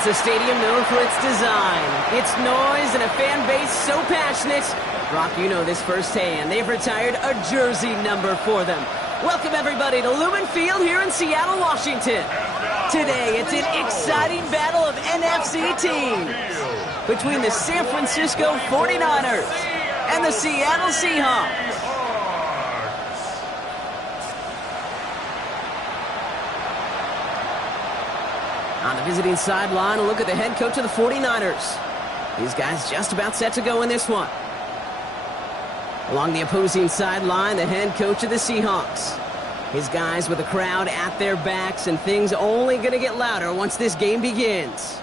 It's a stadium known for its design, its noise, and a fan base so passionate. Brock, you know this firsthand. They've retired a jersey number for them. Welcome, everybody, to Lumen Field here in Seattle, Washington. Today, it's an exciting battle of NFC teams between the San Francisco 49ers and the Seattle Seahawks. On the visiting sideline, a look at the head coach of the 49ers. These guys just about set to go in this one. Along the opposing sideline, the head coach of the Seahawks. His guys with the crowd at their backs, and things only going to get louder once this game begins.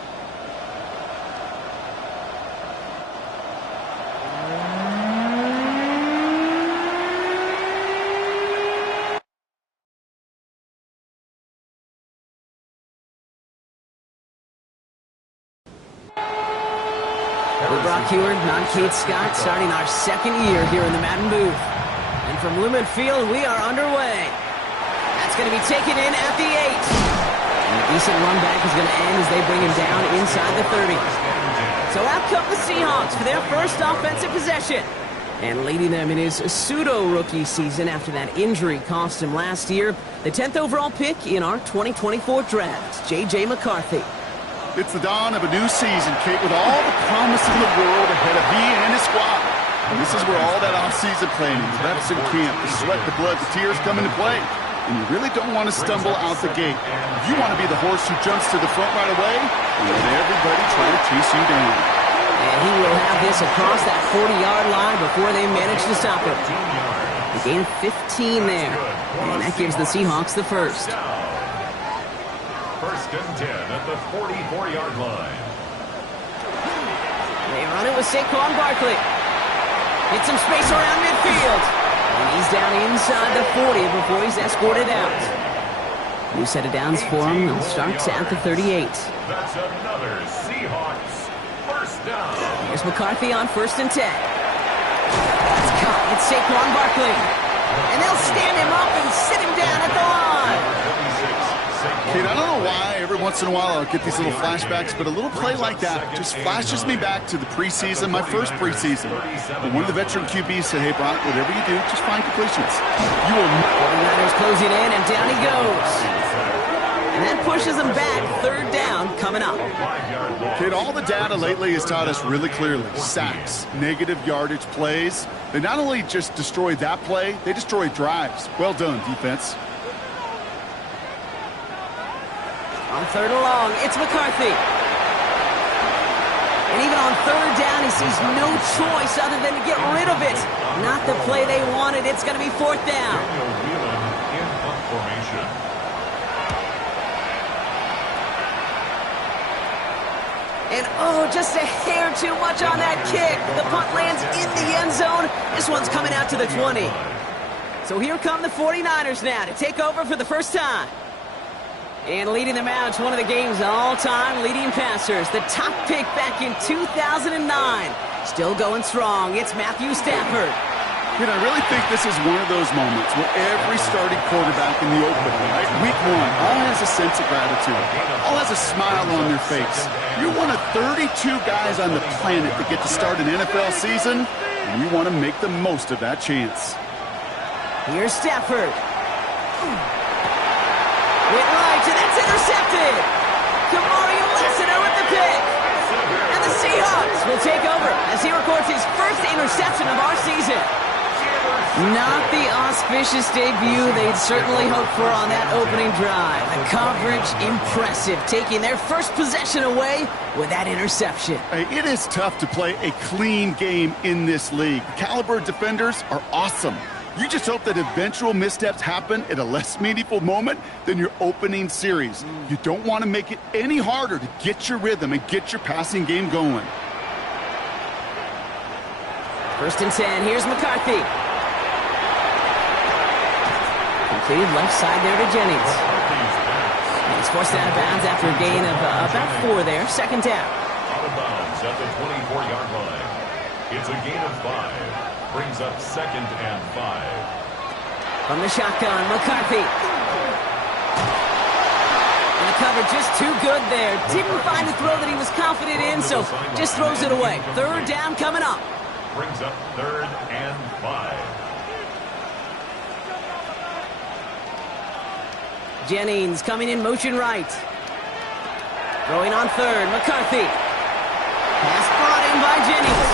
We're Brock Huard, I'm Kate Scott, starting our second year here in the Madden booth. And from Lumen Field, we are underway. That's going to be taken in at the 8. And a decent run back is going to end as they bring him down inside the 30. So out come the Seahawks for their first offensive possession. And leading them in his pseudo-rookie season after that injury cost him last year, the 10th overall pick in our 2024 draft, J.J. McCarthy. It's the dawn of a new season, Kate, with all the promise in the world ahead of he and his squad. And this is where all that off-season planning, the reps in camp, the sweat, the blood, the tears come into play. And you really don't want to stumble out the gate. You want to be the horse who jumps to the front right away and let everybody try to chase you down. And he will have this across that 40-yard line before they manage to stop him. A gain of 15 there. And that gives the Seahawks the first. First and 10 at the 44-yard line. They run it with Saquon Barkley. Get some space around midfield. And he's down inside the 40 before he's escorted out. New set of downs for him. They'll start at the 38. That's another Seahawks first down. Here's McCarthy on first and 10. That's caught. It's Saquon Barkley. And they'll stand him up and sit him down at the line. Kate, I don't know why every once in a while I'll get these little flashbacks, but a little play like that just flashes me back to the preseason, my first preseason. And one of the veteran QBs said, hey, Brock, whatever you do, just find completions. You will not. 49ers closing in, and down he goes. And that pushes them back. Third down coming up. Kate, all the data lately has taught us really clearly. Sacks, negative yardage plays. They not only just destroy that play, they destroy drives. Well done, defense. On third and long, it's McCarthy. And even on third down, he sees no choice other than to get rid of it. Not the play they wanted. It's going to be fourth down. And oh, just a hair too much on that kick. The punt lands in the end zone. This one's coming out to the 20. So here come the 49ers now to take over for the first time. And leading them out, it's one of the game's all-time leading passers. The top pick back in 2009. Still going strong. It's Matthew Stafford. I really think this is one of those moments where every starting quarterback in the opening, right, week one, all has a sense of gratitude. All has a smile on their face. You're one of 32 guys on the planet that get to start an NFL season, and you want to make the most of that chance. Here's Stafford. Went right, and that's intercepted. Kamari Lassiter with the pick. And the Seahawks will take over as he records his first interception of our season. Not the auspicious debut they'd certainly hoped for on that opening drive. The coverage, impressive, taking their first possession away with that interception. Hey, it is tough to play a clean game in this league. Caliber defenders are awesome. You just hope that eventual missteps happen at a less meaningful moment than your opening series. You don't want to make it any harder to get your rhythm and get your passing game going. First and 10, here's McCarthy. Completed left side there to Jennings. And he's forced out of bounds after a gain of about 4 there. Second down. Out of bounds at the 24-yard line. It's a gain of 5. Brings up second and 5. From the shotgun, McCarthy. And the covered just too good there. Didn't find the throw that he was confident in, so just throws it away. Third down coming up. Brings up 3rd and 5. Jennings coming in motion right. Throwing on third, McCarthy. Pass brought in by Jennings.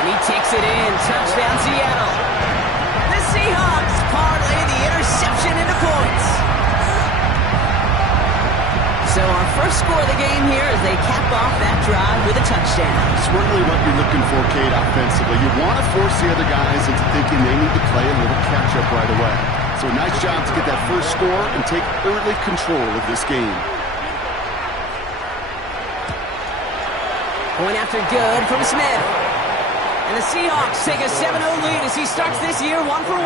And he takes it in. Touchdown, Seattle. The Seahawks parlay the interception into points. So our first score of the game here as they cap off that drive with a touchdown. It's really what you're looking for, Kate, offensively. You want to force the other guys into thinking they need to play a little catch-up right away. So nice job to get that first score and take early control of this game. Point after good from Smith. And the Seahawks take a 7-0 lead as he starts this year 1 for 1.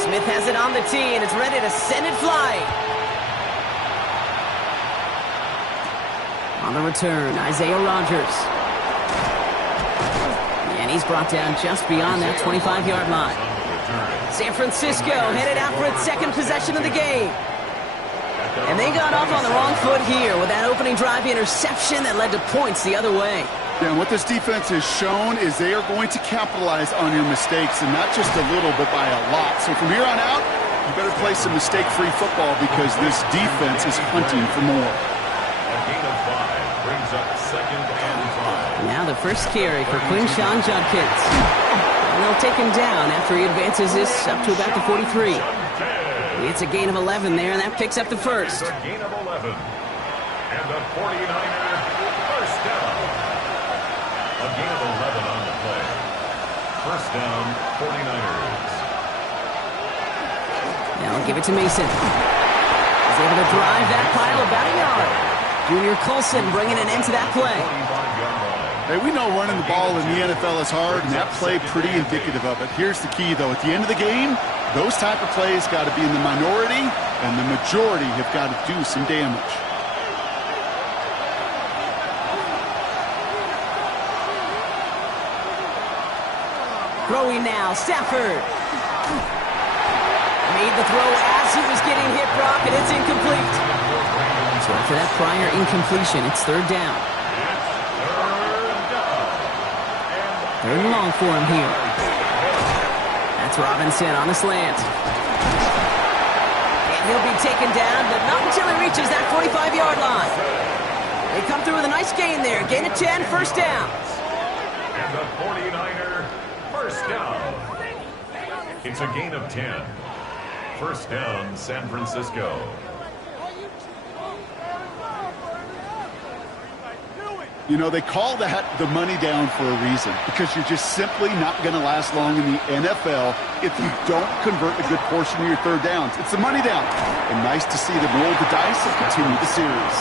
Smith has it on the tee, and it's ready to send it flying. On the return, Isaiah Rodgers. And he's brought down just beyond that 25-yard line. San Francisco headed out for its second possession of the game. And they got off on the wrong foot here with that opening drive interception that led to points the other way. Yeah, and what this defense has shown is they are going to capitalize on your mistakes, and not just a little, but by a lot. So from here on out, you better play some mistake-free football because this defense is hunting for more. A gain of 5 brings up 2nd and 5. Now the first carry for Quinshon Judkins. And they'll take him down after he advances this up to about the 43. It's a gain of 11 there, and that picks up the first. It's a gain of 11. And the 49er first down. A gain of 11 on the play. First down, 49ers. Now I'll give it to Mason. He's able to drive that pile about a yard. Junior Colson bringing an end to that play. 45-yard line. Hey, we know running the ball in the NFL is hard, and that play pretty indicative of it. Here's the key, though. At the end of the game, those type of plays got to be in the minority, and the majority have got to do some damage. Throwing now, Stafford. Made the throw as he was getting hit, Brock, and it's incomplete. So after that prior incompletion, it's third down. Third and long for him here. That's Robinson on the slant. And he'll be taken down, but not until he reaches that 45-yard line. They come through with a nice gain there. Gain of 10, first down. And the 49er first down. It's a gain of 10. First down, San Francisco. You know, they call that the money down for a reason, because you're just simply not going to last long in the NFL if you don't convert a good portion of your third downs. It's the money down. And nice to see them roll the dice and continue the series.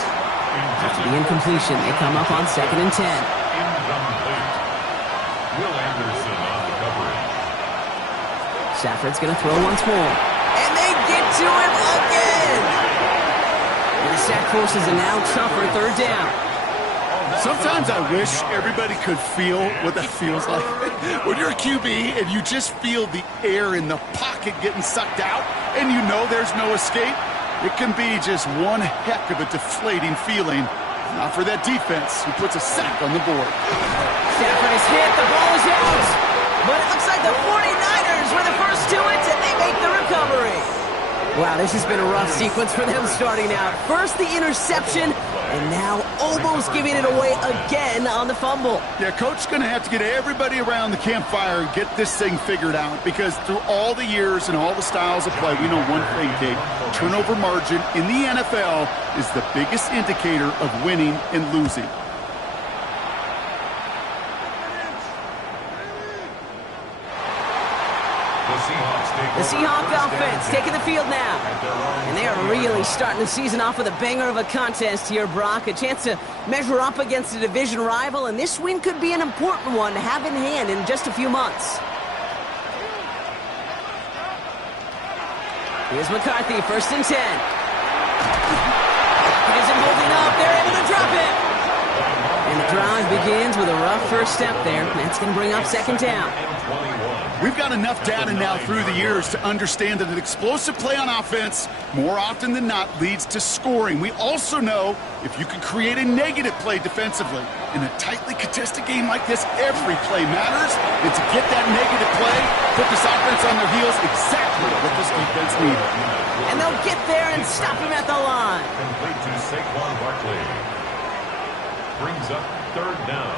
After the incompletion, they come up on 2nd and 10. Incomplete. Will Anderson on the coverage. Stafford's going to throw once more. And they get to him again! And the sack forces a now tougher third down. Sometimes I wish everybody could feel what that feels like. When you're a QB and you just feel the air in the pocket getting sucked out and you know there's no escape, it can be just one heck of a deflating feeling. Not for that defense who puts a sack on the board. Stafford is hit, the ball is out. But it looks like the 49ers were the first to it, and they make the recovery. Wow, this has been a rough sequence for them starting out. First the interception, and now almost giving it away again on the fumble. Yeah, Coach's going to have to get everybody around the campfire and get this thing figured out, because through all the years and all the styles of play, we know one thing, Kate. Turnover margin in the NFL is the biggest indicator of winning and losing. The Seahawks offense taking the field now. And they are really starting the season off with a banger of a contest here, Brock. A chance to measure up against a division rival, and this win could be an important one to have in hand in just a few months. Here's McCarthy, 1st and 10. He isn't holding up. They're able to drop it. And And the drive begins with a rough first step there. That's going to bring up second down. We've got enough data now through the years to understand that an explosive play on offense more often than not leads to scoring. We also know if you can create a negative play defensively. In a tightly contested game like this, every play matters. And to get that negative play, put this offense on their heels, exactly what this defense needed. And they'll get there and stop him at the line. Complete to Saquon Barkley. Brings up third down.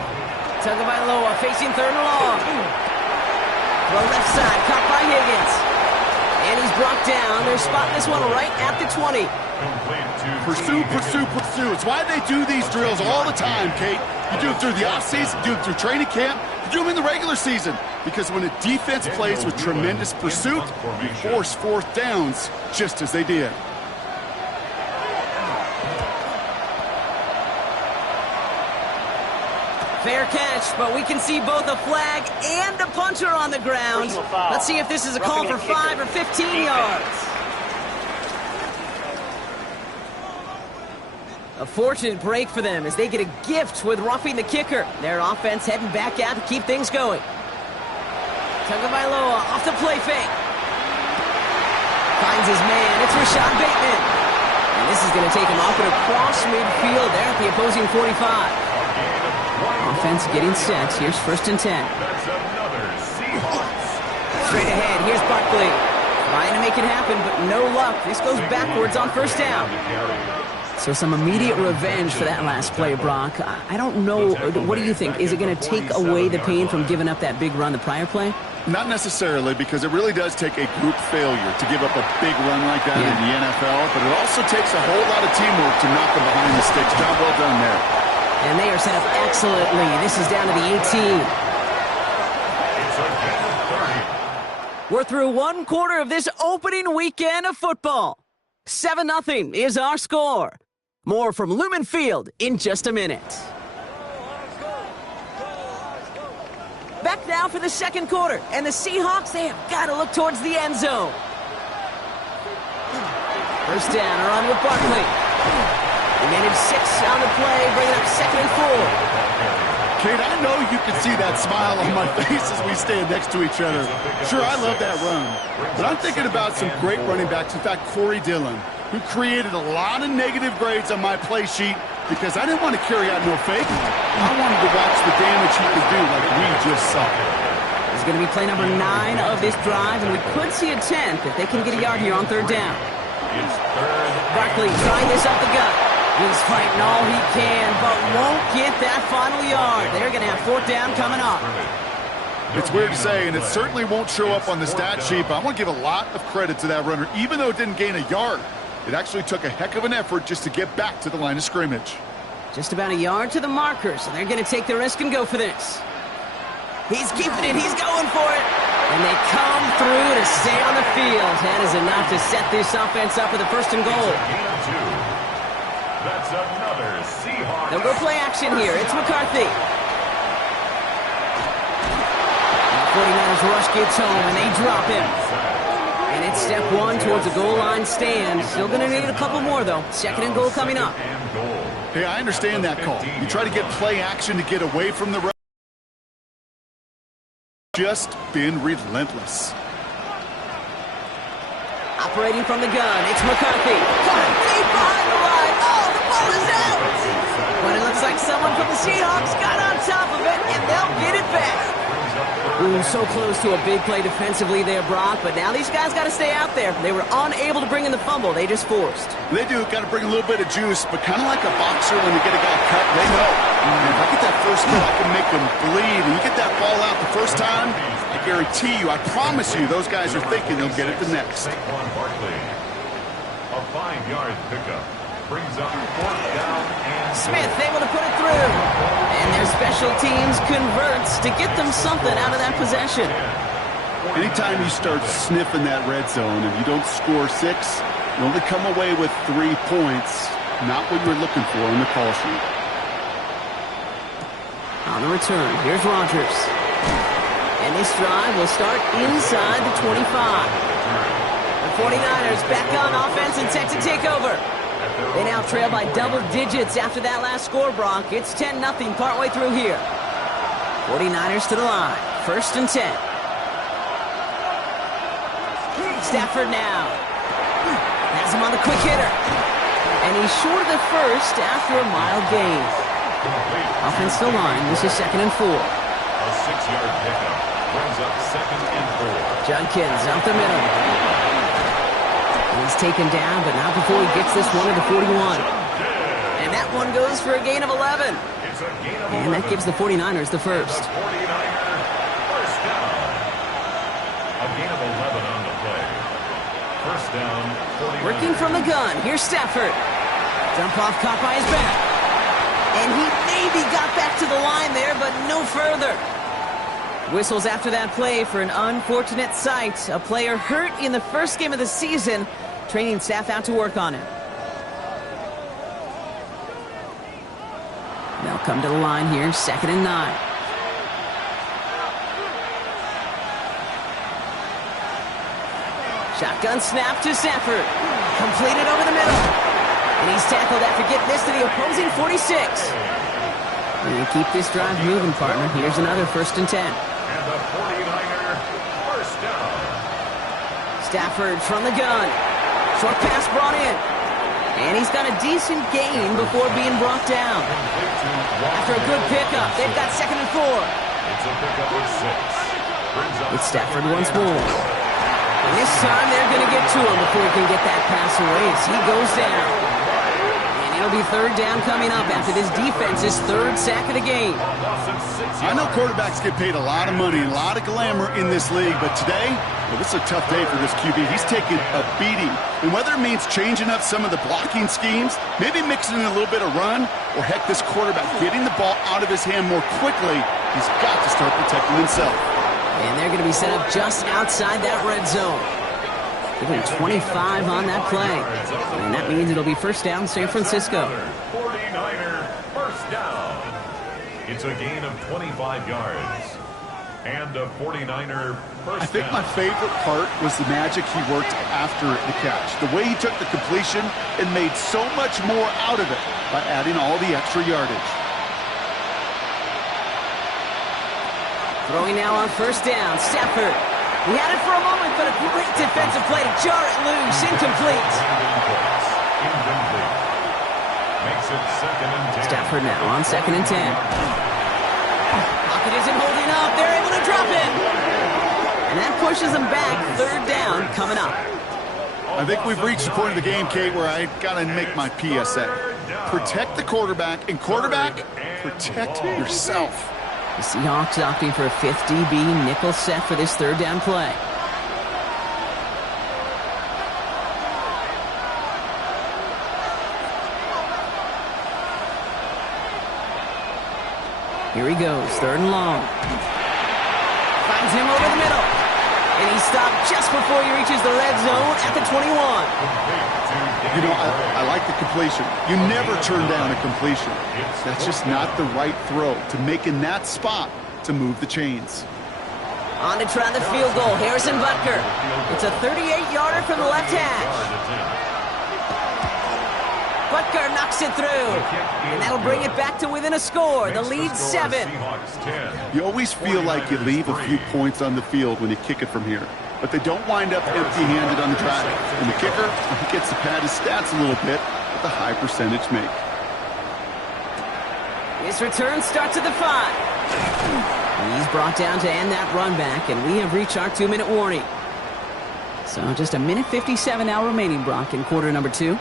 Tagovailoa facing third and long. The left side, caught by Higgins. And he's brought down. They're spotting this one right at the 20. Pursue, pursue, pursue. It's why they do these drills all the time, Kate. You do it through the offseason, you do it through training camp, you do them in the regular season. Because when a defense plays with tremendous pursuit, you force fourth downs just as they did. Fair catch, but we can see both a flag and a punter on the ground. Let's see if this is a call for 5 or 15 yards. A fortunate break for them as they get a gift with roughing the kicker. Their offense heading back out to keep things going. Tagovailoa off the play fake. Finds his man. It's Rashad Bateman. And this is going to take him off and across midfield there at the opposing 45. Offense getting set. Here's first and 10. That's another Seahawks. Straight ahead. Here's Barkley. Trying to make it happen, but no luck. This goes backwards on first down. So some immediate revenge for that last play, Brock. I don't know. What do you think? Is it going to take away the pain from giving up that big run the prior play? Not necessarily, because it really does take a group failure to give up a big run like that in the NFL, but it also takes a whole lot of teamwork to knock them behind the sticks. Job well done there. And they are set up excellently. This is down to the 18. It's a game of 30. We're through one quarter of this opening weekend of football. 7-0 is our score. More from Lumen Field in just a minute. Back now for the second quarter, and the Seahawks, they have got to look towards the end zone. First down, around with Barkley. They managed 6 on the play, bringing up second and 4. Kate, I know you can see that smile on my face as we stand next to each other. Sure, I love that run. But I'm thinking about some great running backs. In fact, Corey Dillon, who created a lot of negative grades on my play sheet because I didn't want to carry out no fake. I wanted to watch the damage he could do like we just saw. This is going to be play number 9 of this drive, and we could see a 10th if they can get a yard here on third down. It's third. Barkley trying this up the gut. He's fighting all he can, but won't get that final yard. They're going to have fourth down coming up. It's weird to say, and it certainly won't show up on the stat sheet, but I want to give a lot of credit to that runner. Even though it didn't gain a yard, it actually took a heck of an effort just to get back to the line of scrimmage. Just about a yard to the marker, so they're going to take the risk and go for this. He's keeping it. He's going for it. And they come through to stay on the field. That is enough to set this offense up with a first and goal. That's another Seahawks. They'll go play action here. It's McCarthy. The 49ers rush gets home, and they drop him. And it's step 1 towards a goal line stand. Still going to need a couple more, though. Second and goal coming up. Hey, I understand that call. You try to get play action to get away from the rush. Just been relentless. Operating from the gun, it's McCarthy. Caught deep behind the line. Oh, the ball is out. But it looks like someone from the Seahawks got on top of it, and they'll get it back. Ooh, so close to a big play defensively there, Brock, but now these guys got to stay out there. They were unable to bring in the fumble. They just forced. They do. Got to bring a little bit of juice, but kind of like a boxer when they get a guy cut, they know. If I get that first cut, I can make them bleed. And you get that ball out the first time, I guarantee you, I promise you, those guys are thinking they'll get it the next. Saquon Barkley. A 5-yard pickup. Brings up fourth down and Smith able to put it through. And their special teams converts to get them something out of that possession. Anytime you start sniffing that red zone and you don't score 6, you only come away with 3 points. Not what you were looking for in the call sheet. On the return, here's Rodgers. And this drive will start inside the 25. The 49ers back on offense and set to take over. They now trail by double digits after that last score, Brock. It's 10-0 partway through here. 49ers to the line. 1st and 10. Stafford now. Has him on the quick hitter. And he's short of the first after a mild gain. Offensive line. This is 2nd and 4. A 6-yard pickup brings up 2nd and 4. Judkins up the middle. He's taken down, but not before he gets this one to the 41. And that one goes for a gain of 11. It's a gain of 11. And that gives the 49ers the first. The 49er first down. A gain of 11 on the play. First down, 49ers. Working from the gun. Here's Stafford. Dump off caught by his back. And he maybe got back to the line there, but no further. Whistles after that play for an unfortunate sight. A player hurt in the first game of the season. Training staff out to work on it. They'll come to the line here, 2nd and 9. Shotgun snap to Stafford. Completed over the middle. And he's tackled after getting this to the opposing 46. And keep this drive moving, partner. Here's another 1st and 10. And the 49er first down. Stafford from the gun. Short pass brought in. And he's got a decent gain before being brought down. After a good pickup, they've got 2nd and 4. It's a pickup of 6. It's Stafford once more. And this time they're going to get to him before he can get that pass away as he goes down. And it'll be 3rd down coming up after this defense's 3rd sack of the game. I know quarterbacks get paid a lot of money and a lot of glamour in this league, but today, well, this is a tough day for this QB. He's taking a beating. And whether it means changing up some of the blocking schemes, maybe mixing in a little bit of run, or heck, this quarterback getting the ball out of his hand more quickly, he's got to start protecting himself. And they're going to be set up just outside that red zone. Give him 25 on that play. And that means it'll be 1st down San Francisco. 49er first down. It's a gain of 25 yards. And a 49er first down. I think my favorite part was the magic he worked after the catch. The way he took the completion and made so much more out of it by adding all the extra yardage. Throwing now on 1st down. Stafford. He had it for a moment, but a great defensive play to jar it loose. Incomplete. Incomplete. Makes it 2nd and 10. Stafford now on 2nd and 10. Pocket isn't holding up. They're able to drop it. And that pushes them back. 3rd down coming up. I think we've reached the point of the game, Kate, where I got to make my PSA. Protect the quarterback, and quarterback, protect yourself. The Seahawks opting for a 5th DB nickel set for this 3rd down play. Here he goes, 3rd and long. Finds him over the middle. And he's stopped just before he reaches the red zone at the 21. You know, I like the completion. You never turn down a completion. That's just not the right throw to make in that spot to move the chains. On to try the field goal, Harrison Butker. It's a 38-yarder from the left hash. Butker knocks it through. And that'll bring it back to within a score. The lead 7. You always feel like you leave a few points on the field when you kick it from here. But they don't wind up empty-handed on the drive. And the kicker, he gets to pad his stats a little bit with a high percentage make. His return starts at the 5. He's brought down to end that run back, and we have reached our 2-minute warning. So just a minute 57 now remaining, Brock, in quarter number 2.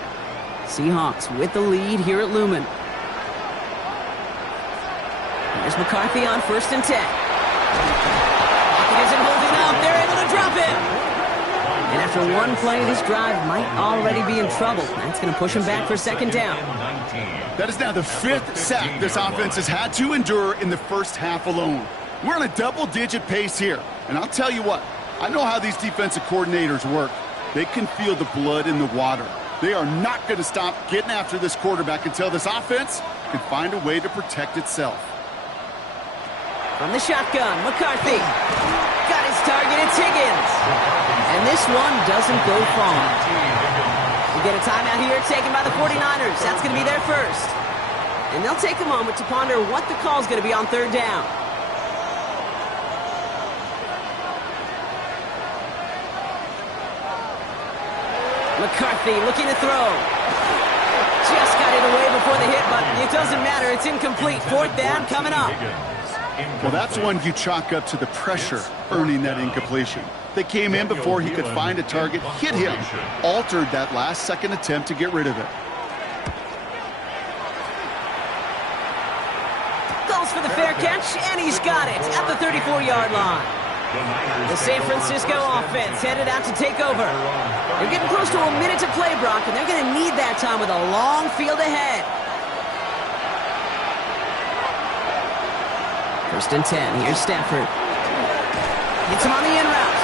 Seahawks with the lead here at Lumen. Here's McCarthy on 1st and 10. Pocket isn't holding up. They're able to drop it. And after one play, this drive might already be in trouble. That's going to push him back for 2nd down. That is now the 5th sack this offense has had to endure in the first half alone. We're on a double-digit pace here. And I'll tell you what, I know how these defensive coordinators work. They can feel the blood in the water. They are not going to stop getting after this quarterback until this offense can find a way to protect itself. From the shotgun, McCarthy. Got his target, it's Higgins. And this one doesn't go far. We get a timeout here taken by the 49ers. That's going to be their first. And they'll take a moment to ponder what the call is going to be on third down. McCarthy looking to throw. Just got it away before the hit, but it doesn't matter. It's incomplete. Fourth down coming up. Well, that's one you chalk up to the pressure earning that incompletion. They came in before he could find a target, hit him, altered that last-second attempt to get rid of it. Goes for the fair catch, and he's got it at the 34-yard line. The San Francisco offense headed out to take over. They're getting close to a minute to play, Brock, and they're going to need that time with a long field ahead. First and 10. Here's Stafford. Hits him on the in route.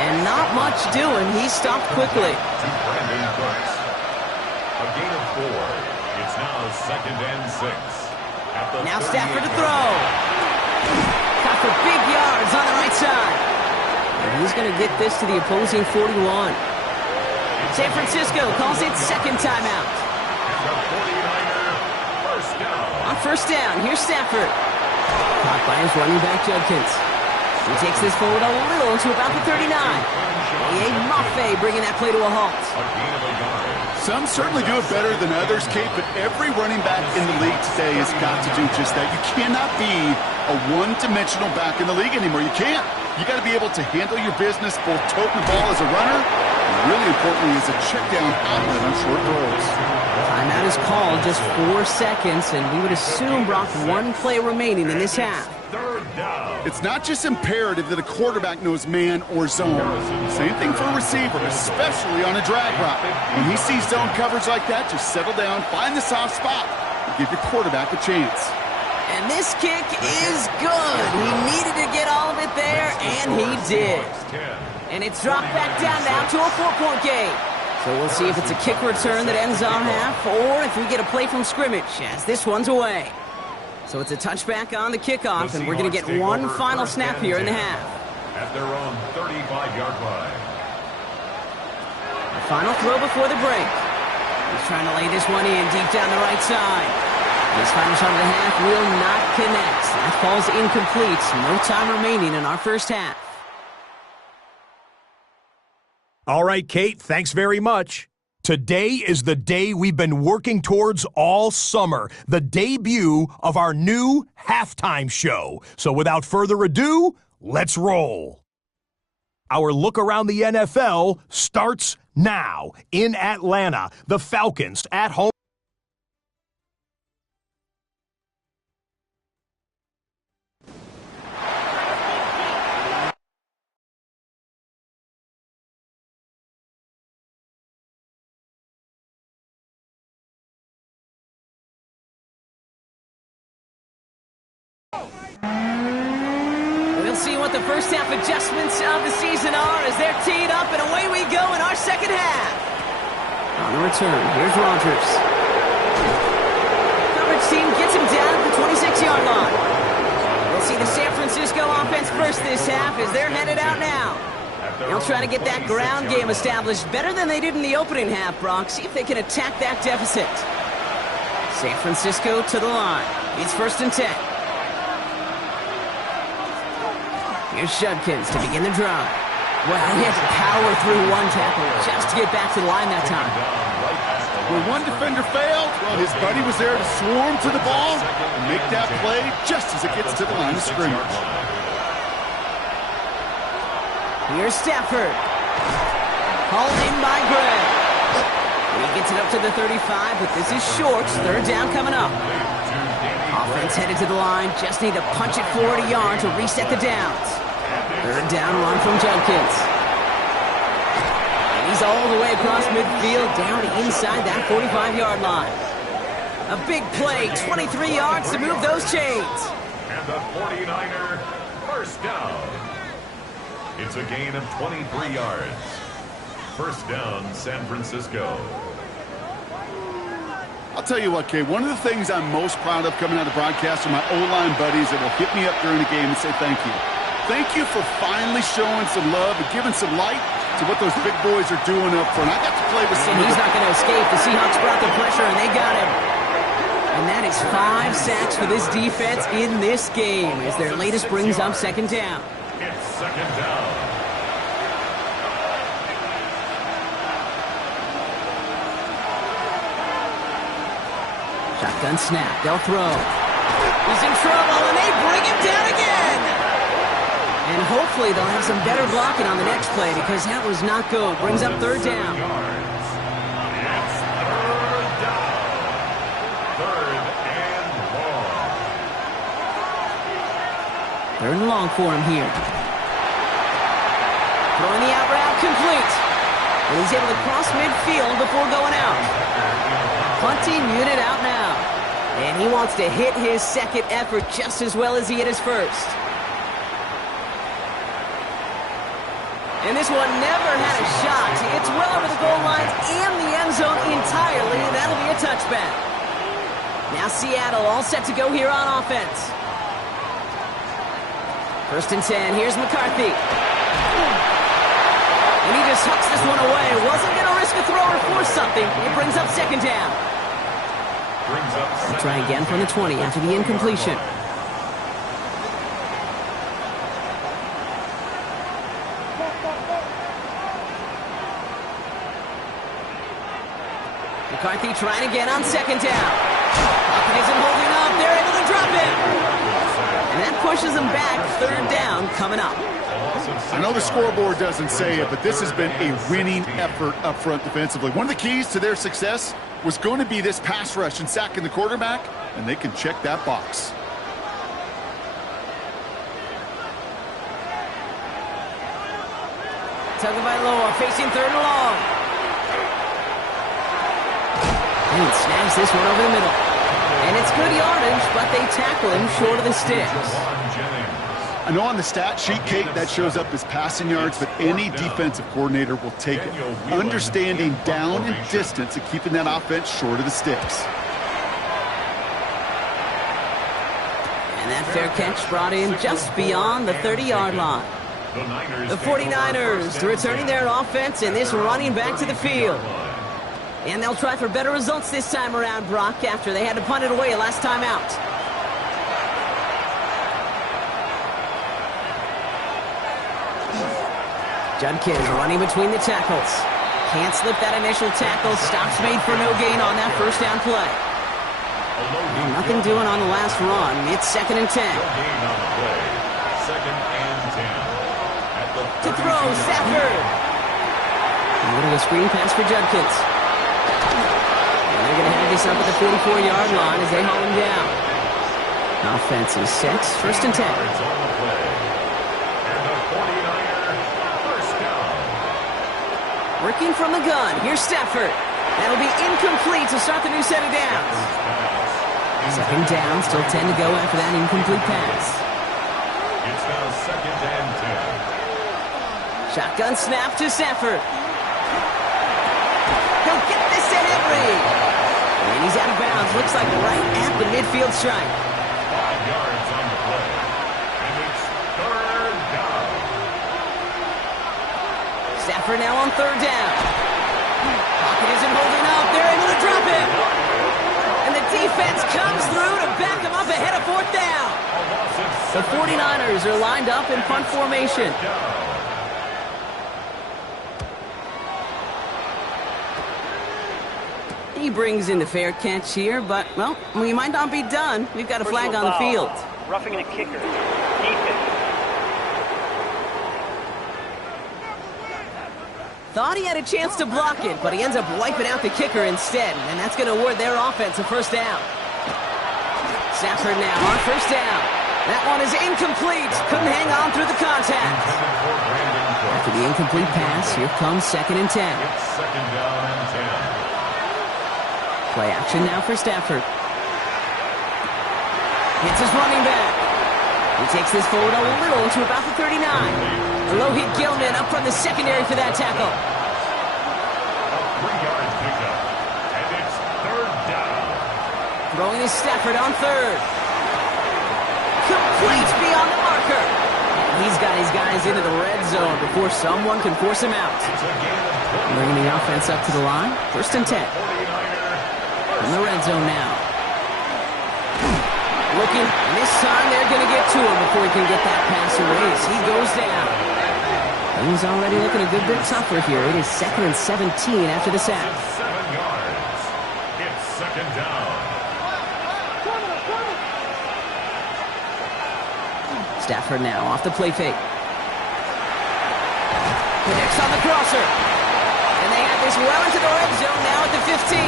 And not much doing. He stopped quickly. Brandon Cooks. A gain of 4. It's now 2nd and 6. Now Stafford to throw. Got for big yards on the right side. And he's going to get this to the opposing 41. San Francisco calls it second timeout. And the 49er first down. On first down, here's Stafford. Caught by his running back, Judkins. He takes this forward a little to about the 39. A Mafe bringing that play to a halt. A gain of a yard. Some certainly do it better than others, Kate, but every running back in the league today has got to do just that. You cannot be a one-dimensional back in the league anymore. You can't. You got to be able to handle your business, both toting the ball as a runner, and really importantly as a check-down outlet on short throws. Timeout is called, just 4 seconds, and we would assume, Brock, one play remaining in this half. Third down. It's not just imperative that a quarterback knows man or zone. Same thing for a receiver, especially on a drag route. When he sees zone coverage like that, just settle down, find the soft spot, and give your quarterback a chance. And this kick is good. He needed to get all of it there, and he did. And it's dropped back down now to a 4-point game. So we'll see if it's a kick return that ends our half, or if we get a play from scrimmage as this one's away. So it's a touchback on the kickoff, and we're going to get one final snap here in the half. At their own 35-yard line. The final throw before the break. He's trying to lay this one in deep down the right side. This final shot of the half will not connect. That falls incomplete. No time remaining in our first half. All right, Kate, thanks very much. Today is the day we've been working towards all summer, the debut of our new halftime show. So without further ado, let's roll. Our look around the NFL starts now in Atlanta. The Falcons at home. We'll see what the first half adjustments of the season are as they're teed up, and away we go in our second half. On the return, here's Rodgers. Coverage team gets him down at the 26-yard line. We'll see the San Francisco offense first this half as they're headed out now. They'll try to get that ground game established better than they did in the opening half, Brock. See if they can attack that deficit. San Francisco to the line. It's first and 10. Here's Judkins to begin the drive. Well, he had to power through one tackle just to get back to the line that time. When one defender failed, well, his buddy was there to swarm to the ball and make that play just as it gets to the line of scrimmage. Here's Stafford. Hauled in by Gray. He gets it up to the 35, but this is short. Third down coming up. Offense headed to the line. Just need to punch it 40 yards to reset the downs. Third down run from Judkins. And he's all the way across midfield down inside that 45-yard line. A big play, 23 yards to move those chains. And the 49er first down. It's a gain of 23 yards. First down, San Francisco. I'll tell you what, Kay, one of the things I'm most proud of coming out of the broadcast are my O-line buddies that will hit me up during the game and say thank you. Thank you for finally showing some love and giving some light to what those big boys are doing up front. I got to play with some And of he's the... not going to escape. The Seahawks brought the pressure, and they got him. And that is 5 sacks for this defense in this game as their latest brings up second down. It's second down. Shotgun snap. They'll throw. He's in trouble, and they bring him down again. And hopefully they'll have some better blocking on the next play because that was not good. Brings up third down. It's third down. Third and long. Third and long for him here. Throwing the out route complete. And he's able to cross midfield before going out. Punting unit out now. And he wants to hit his second effort just as well as he hit his first. And this one never had a shot. It's well over the goal line and the end zone entirely. That'll be a touchback. Now Seattle all set to go here on offense. First and 10. Here's McCarthy. And he just hucks this one away. Wasn't going to risk a throw or force something. It brings up second down. They'll try again from the 20 after the incompletion. McCarthy trying again on second down. Pocket isn't holding up. They're able to drop him. And that pushes them back. Third down coming up. I know the scoreboard doesn't say it, but this has been a winning effort up front defensively. One of the keys to their success was going to be this pass rush and sacking the quarterback, and they can check that box. Tagovailoa facing third and long. And he snags this one over the middle. And it's good yardage, but they tackle him short of the sticks. I know on the stat sheet, Kate, that shows up as passing yards, but any defensive coordinator will take it. Understanding down and distance and keeping that offense short of the sticks. And that fair catch brought in just beyond the 30-yard line. The 49ers returning their offense and this running back to the field. And they'll try for better results this time around, Brock, after they had to punt it away last time out. Judkins running between the tackles. Can't slip that initial tackle. Stops made for no gain on that first down play. And nothing doing on the last run. It's second and 10. Second and 10. To throw, Stafford. A little of a screen pass for Judkins. And they're going to have this up at the 44-yard line as they haul him down. Offense is set. First and 10. Working from the gun. Here's Stafford. That'll be incomplete to start the new set of downs. Second down, still 10 to go after that incomplete pass. It's now second and 10. Shotgun snap to Stafford. He'll get this to Henry. And he's out of bounds. Looks like right at the midfield stripe. 5 yards on the play. And it's third down. Stafford now on third down. Pocket isn't holding up. They're able to drop it. And the defense comes through to back him up ahead of fourth down. The 49ers are lined up in punt formation. He brings in the fair catch here, but, well, we might not be done. We've got a flag on the field. Roughing a kicker. Defense. Thought he had a chance to block it, but he ends up wiping out the kicker instead, and that's going to award their offense a first down. Stafford now on first down. That one is incomplete. Couldn't hang on through the contact. After the incomplete pass, here comes second and 10. It's second down and 10. Play action now for Stafford. It's his running back. He takes this forward a little to about the 39. Alohi Gilman up from the secondary for that tackle. A 3-yard pickup. And it's third down. Throwing is Stafford on third. Complete beyond the marker. He's got his guys into the red zone before someone can force him out. Bringing the offense up to the line. 1st and 10. In the red zone now. Looking, and this time they're going to get to him before he can get that pass away as he goes down. He's already looking a good bit tougher here. It is 2nd and 17 after the sack. 7 yards. It's 2nd down. Stafford now off the play fake. Connects on the crosser. And they have this well into the red zone now at the 15.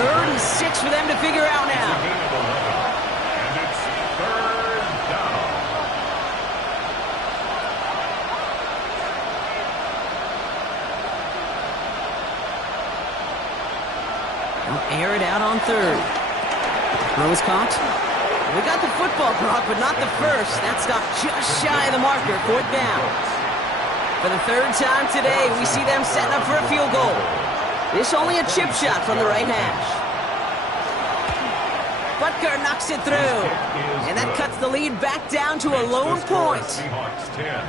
3rd and 6 for them to figure out now. And it's 3rd down. They'll air it out on 3rd. Throw is caught. We got the football, Brock, but not the first. That stopped just shy of the marker. 4th down. For the 3rd time today, we see them setting up for a field goal. This only a chip shot from the right hash. Butker knocks it through. And that cuts the lead back down to a lone point.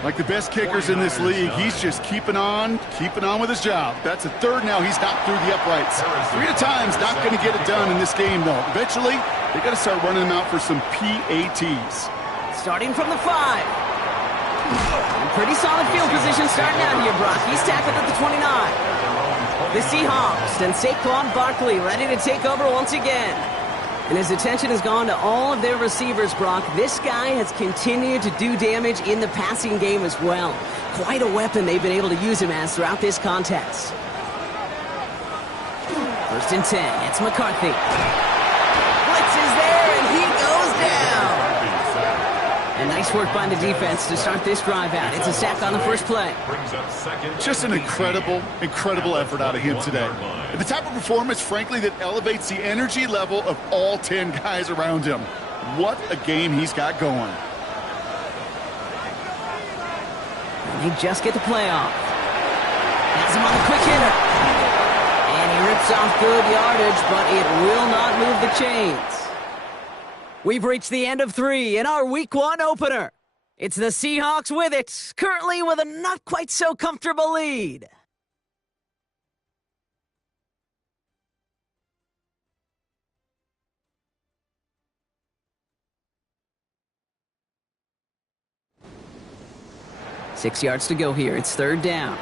Like the best kickers in this league, he's just keeping on with his job. That's a 3rd now. He's knocked through the uprights. 3 at a time is not going to get it done in this game, though. Eventually, they got to start running them out for some PATs. Starting from the 5. Pretty solid field position starting out here, Brock. He's tackled at the 29. The Seahawks and Saquon Barkley ready to take over once again. And his attention has gone to all of their receivers, Brock. This guy has continued to do damage in the passing game as well. Quite a weapon they've been able to use him as throughout this contest. 1st and 10. It's McCarthy. Blitz is there, and he goes down. And nice work by the defense to start this drive out. It's a sack on the first play. Just an incredible effort out of him today. The type of performance, frankly, that elevates the energy level of all 10 guys around him. What a game he's got going. And they just get the play off. Has him on the quick hitter. And he rips off good yardage, but it will not move the chains. We've reached the end of 3 in our Week 1 opener. It's the Seahawks with it, currently with a not quite so comfortable lead. Six yards to go here. It's 3rd down.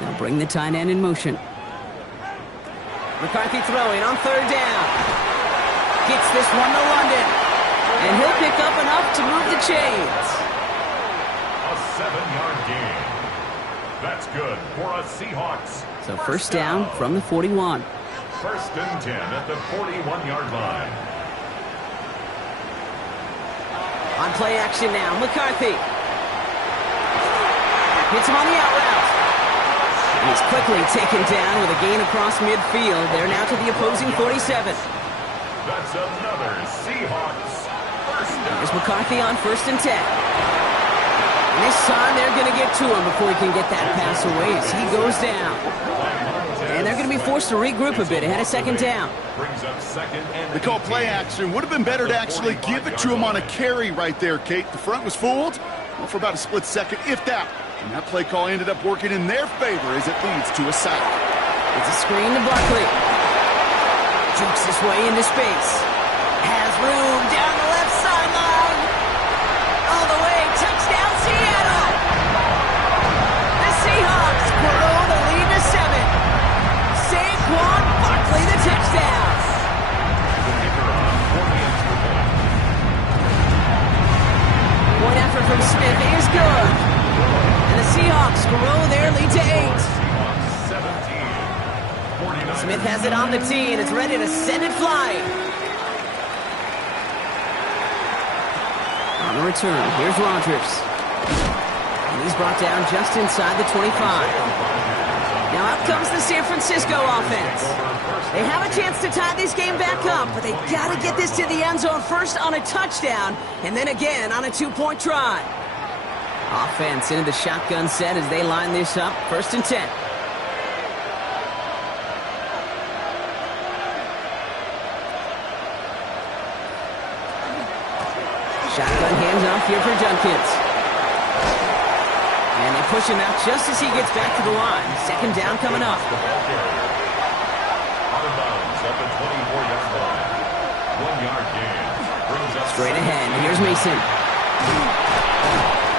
They'll bring the tight end in motion. McCarthy throwing on 3rd down. Gets this one to London. And he'll pick up enough to move the chains. A 7-yard gain. That's good for a Seahawks. So 1st down from the 41. 1st and 10 at the 41-yard line. On play action now, McCarthy. Hits him on the out route. He's quickly taken down with a gain across midfield. They're now to the opposing 47. That's another Seahawks 1st down. There's McCarthy on 1st and 10. And this time they're going to get to him before he can get that pass away as he goes down. And they're going to be forced to regroup a bit ahead of 2nd down. Brings up 2nd and They call play action. Would have been better to actually give it to him on a carry right there, Kate. The front was fooled for about a split second, if that. And that play call ended up working in their favor as it leads to a sack. It's a screen to Barkley. Jukes his way into space. Has room down the left sideline. All the way, touchdown Seattle. The Seahawks grow the lead to 7. Saquon Barkley the touchdown. Point effort from Smith is good. And the Seahawks grow their lead to 8. Smith has it on the tee, and it's ready to send it flying. On the return, here's Rodgers. And he's brought down just inside the 25. Now out comes the San Francisco offense. They have a chance to tie this game back up, but they got to get this to the end zone first on a touchdown, and then again on a 2-point try. Offense into the shotgun set as they line this up. 1st and 10. Shotgun handoff here for Judkins. And they push him out just as he gets back to the line. Second down coming up. Out of bounds at the 24-yard line. 1-yard gain. Brings up Straight ahead. Here's Mason.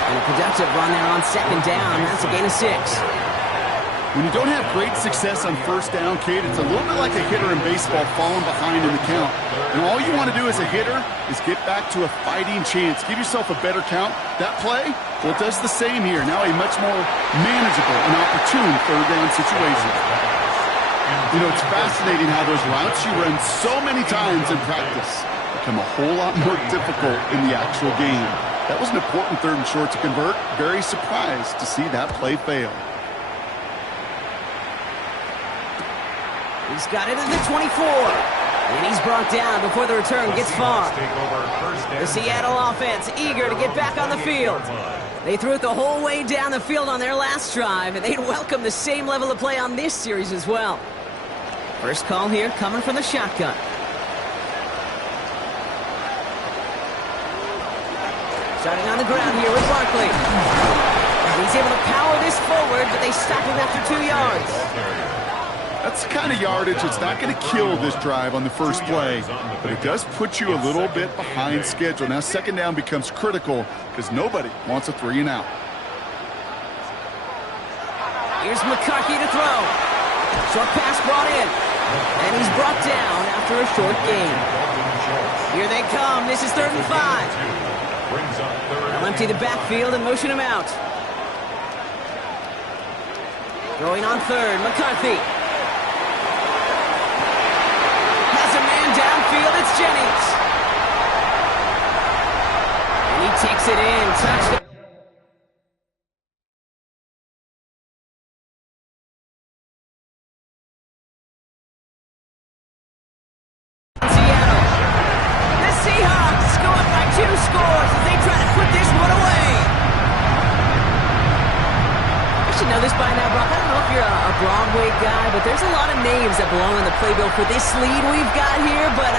And a productive run there on second down. That's a gain of 6. When you don't have great success on first down, Kate, it's a little bit like a hitter in baseball falling behind in the count. And all you want to do as a hitter is get back to a fighting chance. Give yourself a better count. That play, well, it does the same here. Now a much more manageable and opportune third down situation. You know, it's fascinating how those routes you run so many times in practice become a whole lot more difficult in the actual game. That was an important third and short to convert. Very surprised to see that play fail. He's got it at the 24. And he's brought down before the return gets far. The Seattle offense eager to get back on the field. They threw it the whole way down the field on their last drive, and they'd welcome the same level of play on this series as well. First call here coming from the shotgun. Starting on the ground here with Barkley. And he's able to power this forward, but they stop him after 2 yards. That's the kind of yardage that's not going to kill this drive on the first play, but it does put you a little bit behind schedule. Now second down becomes critical because nobody wants a 3 and out. Here's McCarthy to throw. Short pass brought in. And he's brought down after a short gain. Here they come. This is 3rd and 5. They'll empty the backfield and motion him out. Throwing on third, McCarthy. Downfield, it's Jennings. And he takes it in. Touchdown. Seattle. The Seahawks go up by 2 scores as they try to put this one away. I should know this by now, Brock. I don't know if you're a Broadway guy, but there's a lot of names that belong on the playbill for this lead we've got here, but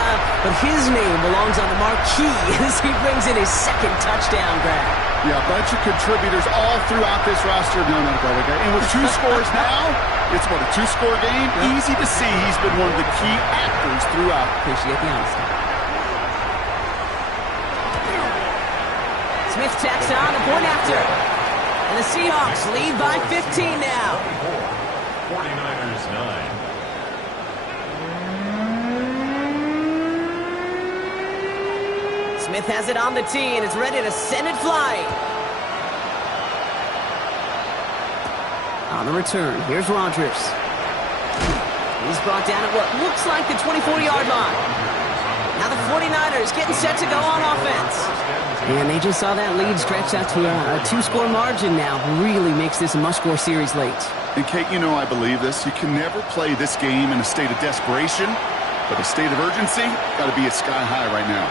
his name belongs on the marquee as he brings in his second touchdown grab. Yeah, a bunch of contributors all throughout this roster. No, not a Broadway guy. And with 2 scores now, it's what, a 2-score game? Yep. Easy to see he's been one of the key actors throughout. Appreciate the honesty. Smith tacks on a point after. And the Seahawks lead by 15 now. 49ers 9. Smith has it on the tee and is ready to send it flying. On the return, here's Rodgers. He's brought down at what looks like the 24-yard line. Now the 49ers getting set to go on offense. And they just saw that lead stretch out to a 2-score margin now. Really makes this a must-score series late. And Kate, you know I believe this. You can never play this game in a state of desperation, but a state of urgency got to be at sky high right now.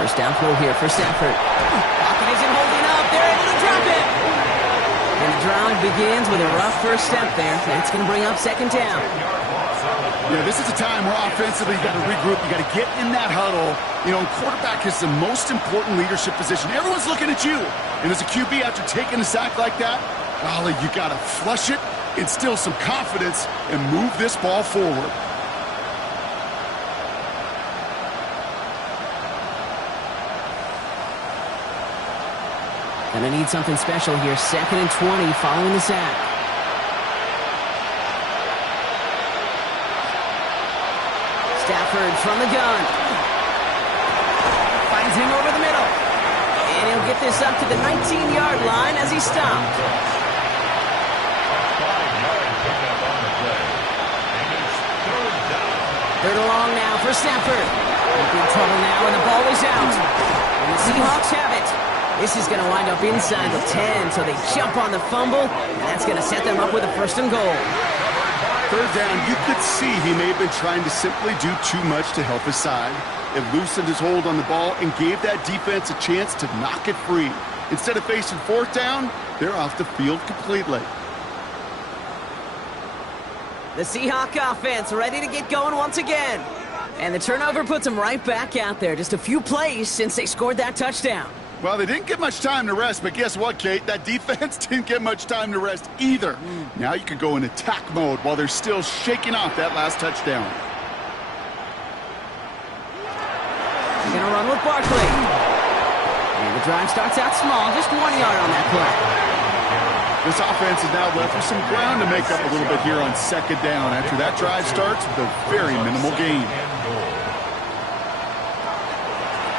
First down throw here for Stafford. Lockett isn't holding up. They're able to drop it. And the drive begins with a rough first step there. That's going to bring up second down. Yeah, this is a time where offensively you got to regroup. You got to get in that huddle. You know, quarterback is the most important leadership position. Everyone's looking at you. And as a QB, after taking a sack like that, golly, you got to flush it, instill some confidence, and move this ball forward. Gonna need something special here. 2nd and 20 following the sack. Stafford from the gun. Finds him over the middle. And he'll get this up to the 19-yard line as he's stopped. 3rd and long now for Stafford. He's in trouble now, and the ball is out. And the Seahawks have it. This is going to wind up inside the 10, so they jump on the fumble, and that's going to set them up with a 1st and goal. 3rd down, you could see he may have been trying to simply do too much to help his side. It loosened his hold on the ball and gave that defense a chance to knock it free. Instead of facing 4th down, they're off the field completely. The Seahawk offense ready to get going once again. And the turnover puts them right back out there. Just a few plays since they scored that touchdown. Well, they didn't get much time to rest, but guess what, Kate? That defense didn't get much time to rest either. Now you can go in attack mode while they're still shaking off that last touchdown. They're going to run with Barkley. And the drive starts out small, just 1 yard on that play. This offense is now left with some ground to make up a little bit here on second down after that drive starts with a very minimal gain.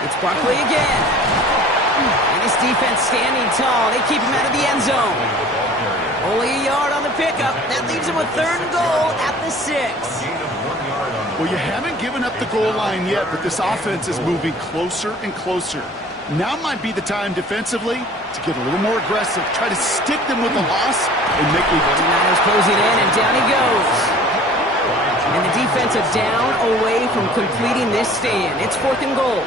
It's Barkley again. And his defense standing tall. They keep him out of the end zone. Only a yard on the pickup. That leaves him with 3rd and goal at the 6. Well, you haven't given up the goal line yet, but this offense is moving closer and closer. Now might be the time defensively to get a little more aggressive, try to stick them with the loss, and make it. 49ers closing in, and down he goes. And the defensive down away from completing this stand. It's 4th and goal.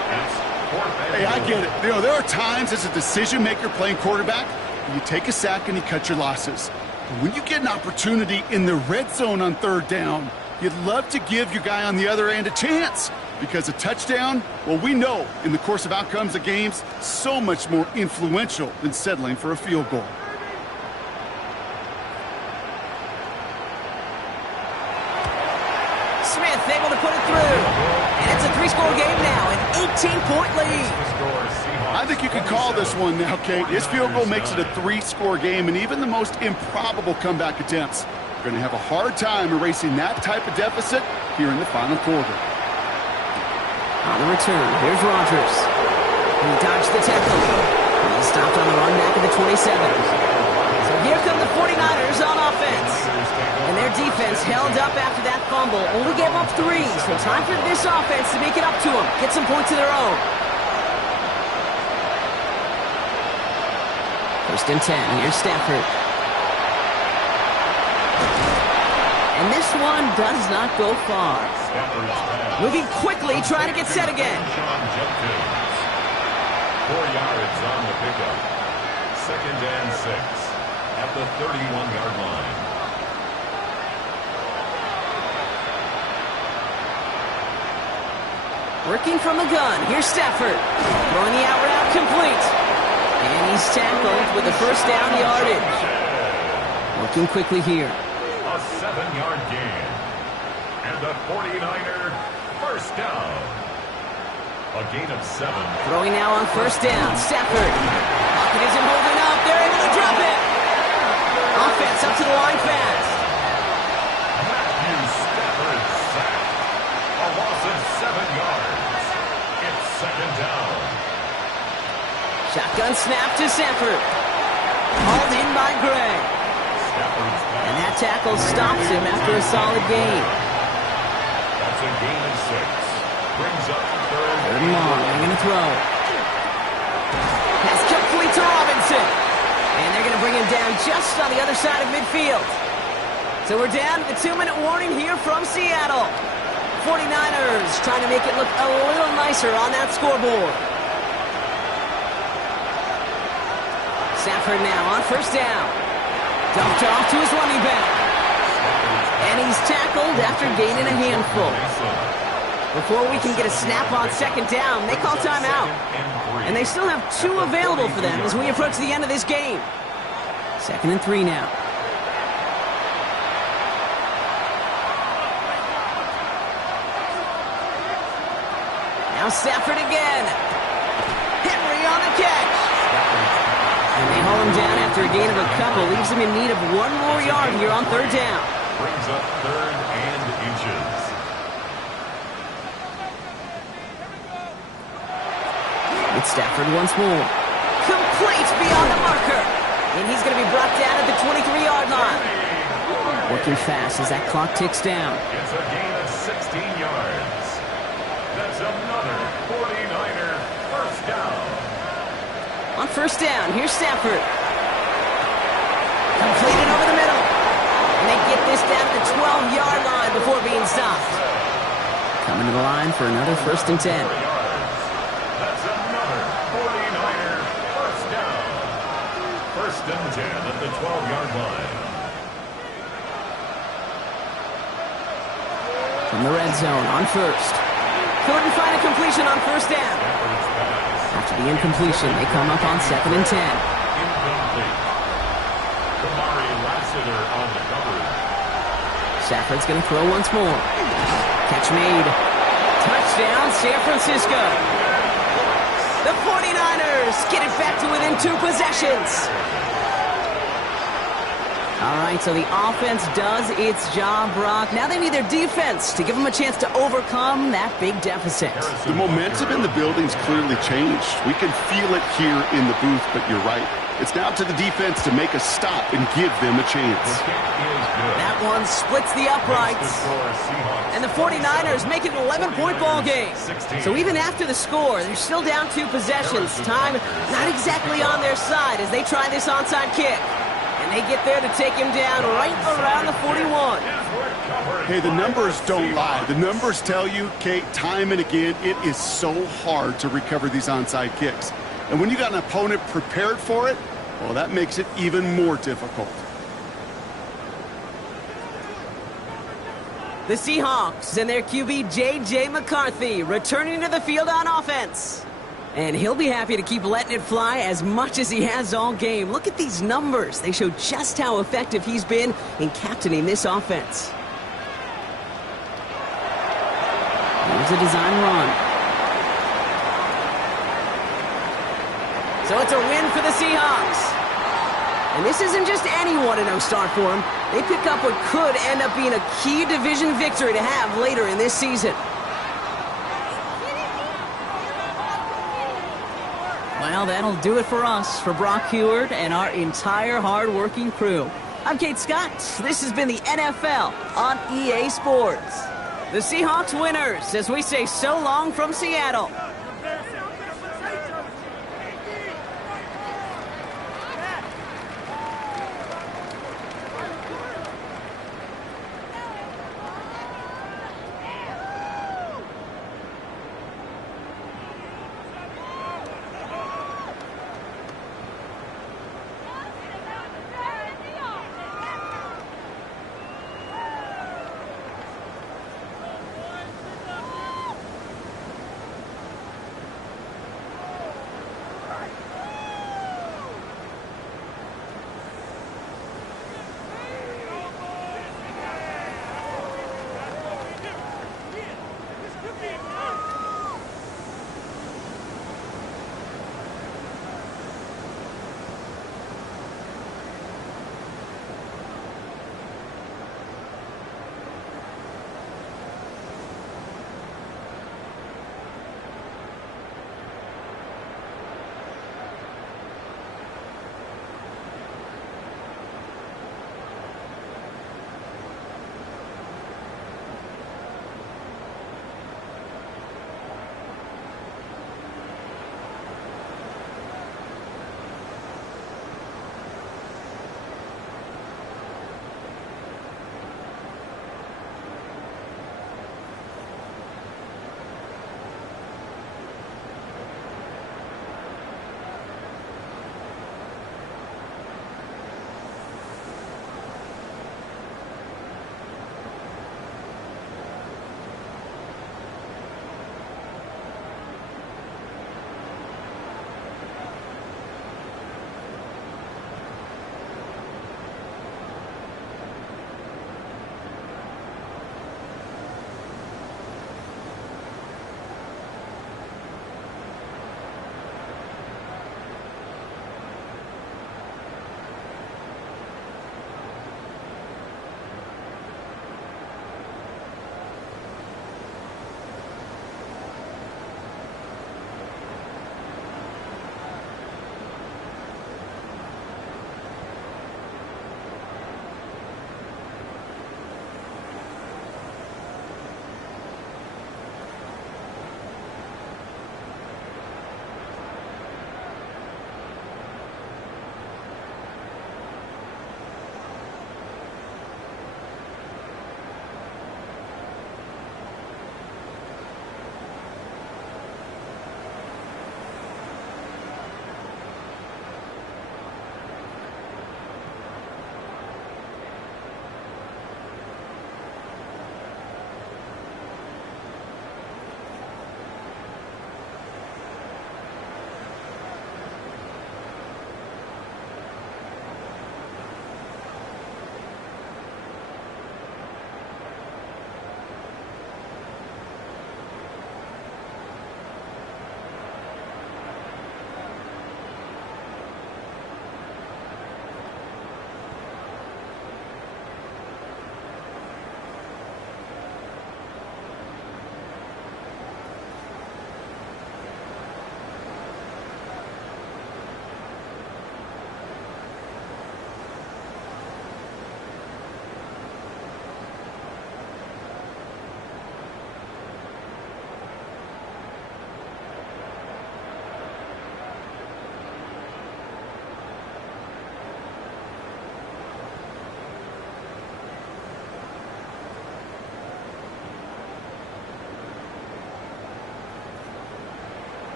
Hey, I get it. You know, there are times as a decision-maker playing quarterback, you take a sack and you cut your losses. But when you get an opportunity in the red zone on 3rd down, you'd love to give your guy on the other end a chance. Because a touchdown, well, we know in the course of outcomes of games, so much more influential than settling for a field goal. Smith able to put it through. And it's a 3-score game now, an 18-point lead. I think you can call this one now, Kate. His field goal makes it a 3-score game, and even the most improbable comeback attempts are going to have a hard time erasing that type of deficit here in the final quarter. On the return, here's Rodgers. He dodged the tackle. He stopped on the run back at the 27. So here come the 49ers on offense. And their defense held up after that fumble. Only gave up 3. So time for this offense to make it up to them. Get some points of their own. 1st and 10. Here's Stafford. And this one does not go far. Moving quickly, trying to get set again. 4 yards on the pickup. 2nd and 6 at the 31-yard line. Working from the gun. Here's Stafford. Throwing the out route complete. And he's tackled with the 1st down yardage. Working quickly here. A 7-yard gain. And the 49er 1st down. A gain of 7. Throwing now on 1st down. Stafford. Pocket isn't holding up. They're able to drop it. Offense up to the line fast. Matthew Stafford sacked. A loss of 7 yards. It's 2nd down. Shotgun snap to Stafford. Hauled in by Gray. And that tackle stops him after a solid gain. That's a gain of 6. Brings up 3rd and long. They're going to throw. Pass complete to Robinson. And they're going to bring him down just on the other side of midfield. So we're down to the 2-minute warning here from Seattle. 49ers trying to make it look a little nicer on that scoreboard. Stafford now on 1st down. Dumped off to his running back. And he's tackled after gaining a handful. Before we can get a snap on 2nd down, they call timeout. And they still have 2 available for them as we approach the end of this game. 2nd and 3 now. Now Stafford again. Henry on the catch. And they haul him down after a gain of a couple. Leaves him in need of 1 more yard here on 3rd down. Brings up 3rd and inches. It's Stafford once more. Complete beyond the marker. And he's going to be brought down at the 23-yard line. Working fast as that clock ticks down. It's a gain of 16 yards. That's another 49er 1st down. On 1st down, here's Stafford. Completed over the middle. And they get this down to the 12-yard line before being stopped. Coming to the line for another 1st and 10. That's another 49er 1st down. 1st and 10 at the 12-yard line. From the red zone on 1st. Couldn't find a completion on first down. After the incompletion, they come up on 2nd and 10. Incomplete. Kamari Lassiter on the coverage. Stafford's going to throw once more. Catch made. Touchdown, San Francisco. The 49ers get it back to within 2 possessions. All right, so the offense does its job, Brock. Now they need their defense to give them a chance to overcome that big deficit. The momentum in the building's clearly changed. We can feel it here in the booth, but you're right. It's now to the defense to make a stop and give them a chance. That one splits the uprights. And the 49ers make it an 11-point ball game. So even after the score, they're still down 2 possessions. Time not exactly on their side as they try this onside kick. And they get there to take him down right around the 41. Hey, the numbers don't lie. The numbers tell you, Kate, time and again, it is so hard to recover these onside kicks. And when you got an opponent prepared for it, well, that makes it even more difficult. The Seahawks and their QB J.J. McCarthy returning to the field on offense. And he'll be happy to keep letting it fly as much as he has all game. Look at these numbers. They show just how effective he's been in captaining this offense. Here's a design run. So it's a win for the Seahawks. And this isn't just any 1-0 start for them. They pick up what could end up being a key division victory to have later in this season. Well, that'll do it for us, for Brock Huard and our entire hard-working crew. I'm Kate Scott. This has been the NFL on EA Sports. The Seahawks winners as we say so long from Seattle.